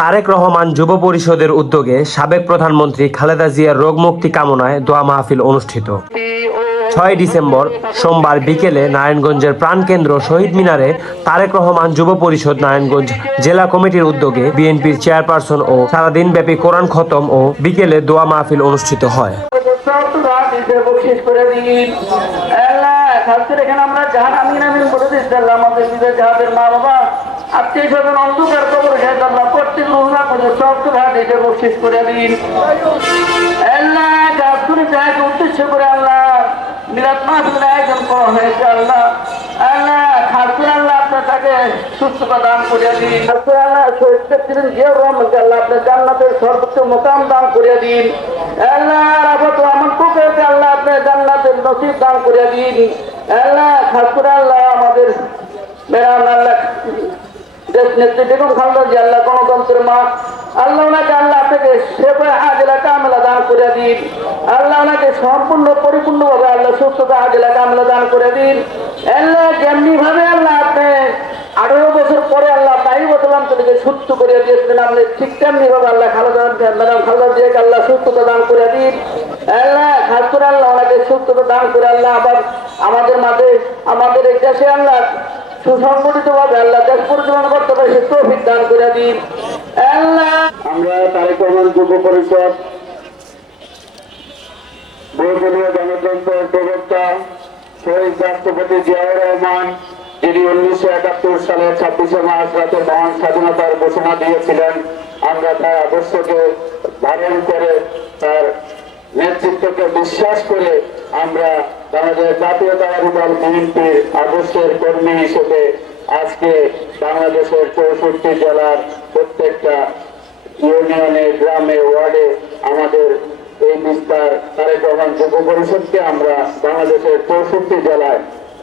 তারেক রহমান যুব পরিষদের উদ্যোগে সাবেক প্রধানমন্ত্রী খালেদা জিয়ার রোগ মুক্তি কামনায় দোয়া মাহফিল অনুষ্ঠিত। ৬ ডিসেম্বর সোমবার বিকেলে নারায়ণগঞ্জের প্রাণকেন্দ্র শহীদ মিনারে তারেক রহমান যুব পরিষদ নারায়ণগঞ্জ জেলা কমিটির উদ্যোগে বিএনপির চেয়ারপারসন ও সারাদিনব্যাপী কোরআন খতম ও বিকেলে দোয়া মাহফিল অনুষ্ঠিত হয়। আত্মীয় স্বজন অন্ধকার কবর শেষ আল্লাহ প্রত্যেক রোজা করে সব ভাত এসে বকশিস করে দিন। আল্লাহ কাজ করে যাকে উদ্দেশ্য করে আল্লাহ মিলাদ মাহফিল আয়োজন করা হয়েছে আল্লাহ আল্লাহ খাস করে আল্লাহ আপনার তাকে সুস্থতা দান করে দিন। খাস করে আল্লাহ শহীদ ব্যক্তিদের জিয়াউর রহমানকে আল্লাহ আপনার জান্নাতের সর্বোচ্চ মোকাম দান করে দিন। আল্লাহ আপাতত আমার পক্ষে আল্লাহ আপনার জান্নাতের নসিব দান করে দিন। আল্লাহ খাস করে আল্লাহ আমাদের মেরাম আল্লাহ দেশ নেত্রী বেগম খালেদা জিয়া আল্লাহ গণতন্ত্রের মা আল্লাহ ওনাকে আল্লাহ আপনাকে সেবা আজেলা কামেলা দান করে দিন। আল্লাহ ওনাকে সম্পূর্ণ পরিপূর্ণভাবে আল্লাহ সুস্থতা আজেলা কামেলা দান করে দিন। আল্লাহ যেমনি ভাবে আল্লাহ আপনি 18 বছর পরে আল্লাহ 22 বছর আমাদেরকে সুস্থ করে দিয়েছিলেন আপনি ঠিক তেমনি ভাবে আল্লাহ ম্যাডাম খালেদা জিয়াকে আল্লাহ সুস্থতা দান করে দিন। আল্লাহ খাস করে আল্লাহ ওনাকে সুস্থতা দান করে আল্লাহ আবার আমাদের মাঝে আমাদের এই দেশে আল্লাহ সুসংগঠিত ভাবে আল্লাহ দেশ পরিচালনা করতে পারে সে তৌফিক দান করে দিন। আল্লাহ আমরা তারেক রহমান যুব পরিষদ বহুদলীয় গণতন্ত্রের প্রবক্তা শহীদ রাষ্ট্রপতি জিয়াউর রহমান যিনি 1971 সালের 26শে মার্চ রাতে মহান স্বাধীনতার ঘোষণা দিয়েছিলেন, আমরা তার আদর্শকে ধারণ করে তার নেতৃত্বকে বিশ্বাস করে আমরা বাংলাদেশ জাতীয়তাবাদী দল বিএনপির আদর্শের কর্মী হিসেবে আজকে বাংলাদেশের 64 জেলার প্রত্যেকটা ইউনিয়নে গ্রামে ওয়ার্ডে আমাদের এই বিস্তার তারেক রহমান যুব পরিষদকে আমরা বাংলাদেশের 64 জেলায়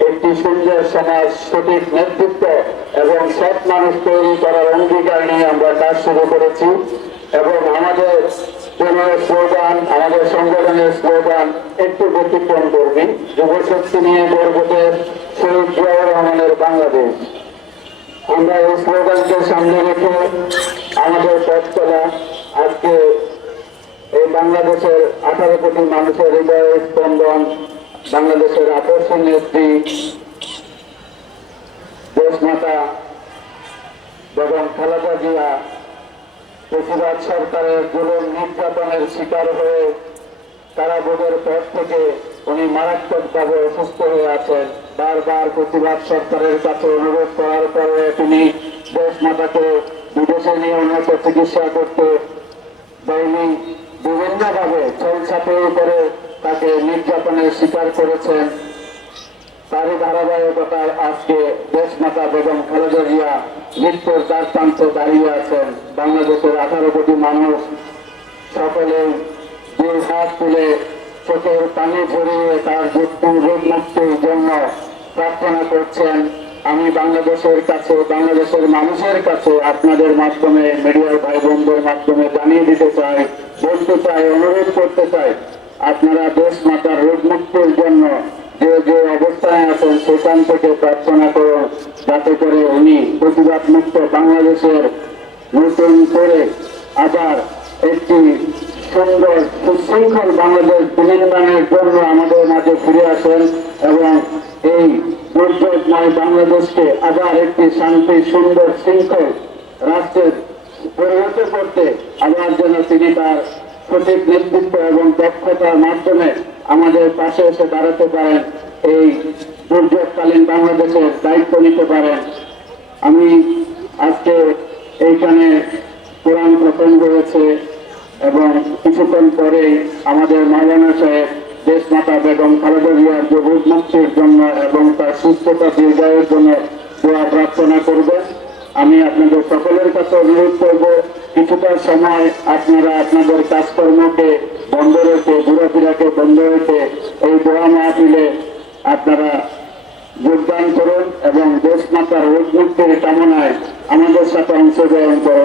একটি সুন্দর সমাজ সঠিক নেতৃত্ব এবং সৎ মানুষ তৈরি করার অঙ্গীকার নিয়ে আমরা কাজ শুরু করেছি এবং আমাদের স্লোগান আমাদের সংগঠনের স্লোগান একটু ব্যতিক্রম করবি যুবশক্তি নিয়ে গর্বতের শহীদ জিয়াউর রহমানের বাংলাদেশ। আমরা এই স্লোগানকে সামনে রেখে আমাদের পথ চলা আজকে এই বাংলাদেশের 18 কোটি মানুষের হৃদয় স্পন্দন বাংলাদেশের আদর্শ নেত্রী দেশমাতা বেগম খালেদা জিয়া বেশিরভাগ সরকারের জুলুম নির্যাতনের শিকার হয়ে কারাগারের পর থেকে উনি মারাত্মকভাবে অসুস্থ হয়ে আছেন। বারবার প্রতিবাদ সরকারের কাছে অনুরোধ করার পরে তিনি দেশমাতাকে বিদেশে নিয়ে উন্নত চিকিৎসা করতে দেয়নি, বিভিন্নভাবে ছলছাপিয়ে করে তাকে নির্যাতনের শিকার করেছেন। তারই ধারাবাহিকতায় আজকে দেশমাতা বেগম খালেদা জিয়া মৃত্যুর দ্বার প্রান্তে দাঁড়িয়ে আছেন। বাংলাদেশের 18 কোটি মানুষ সকলে দুই হাত তুলে চোখের পানি ঝরিয়ে তার মৃত্যুর রোগ মুক্তির জন্য প্রার্থনা করছেন। আমি বাংলাদেশের কাছে বাংলাদেশের মানুষের কাছে আপনাদের মাধ্যমে মিডিয়ার ভাই বোনদের মাধ্যমে জানিয়ে দিতে চাই, বলতে চাই, অনুরোধ করতে চাই আপনারা দেশ মাতার রোগ মুক্তির জন্য যে যে অবস্থায় আছেন সেখান থেকে প্রার্থনা করুন যাতে করে উনি প্রতিবাদ মুক্ত বাংলাদেশের নতুন করে আবার একটি সুন্দর সুশৃঙ্খল বাংলাদেশ বিনির্মাণের জন্য আমাদের মাঝে ফিরে আসেন এবং এই দুর্যোগময় বাংলাদেশকে আবার একটি শান্তি সুন্দর শৃঙ্খল রাষ্ট্রের পরিণত করতে আবার যেন তিনি তার সঠিক নেতৃত্ব এবং দক্ষতার মাধ্যমে আমাদের পাশে এসে দাঁড়াতে পারেন, এই দুর্যোগকালীন বাংলাদেশের দায়িত্ব নিতে পারেন। আমি আজকে এইখানে কোরআন খতম হয়েছে এবং কিছুক্ষণ পরেই আমাদের মাওলানা সাহেব দেশমাতা বেগম খালেদা জিয়ার রোগ মুক্তির জন্য এবং তার সুস্থতা দীর্ঘায়ুর জন্য দোয়া প্রার্থনা করবেন। আমি আপনাদের সকলের কাছে অনুরোধ করব কিছুটা সময় আপনারা আপনাদের কাজকর্মকে বন্ধ রেখে ঘোরাফেরাকে বন্ধ রেখে এই দোয়া মাহফিলে আপনারা যোগদান করুন এবং দেশমাতার রোগ মুক্তির কামনায় আমাদের সাথে অংশগ্রহণ করুন।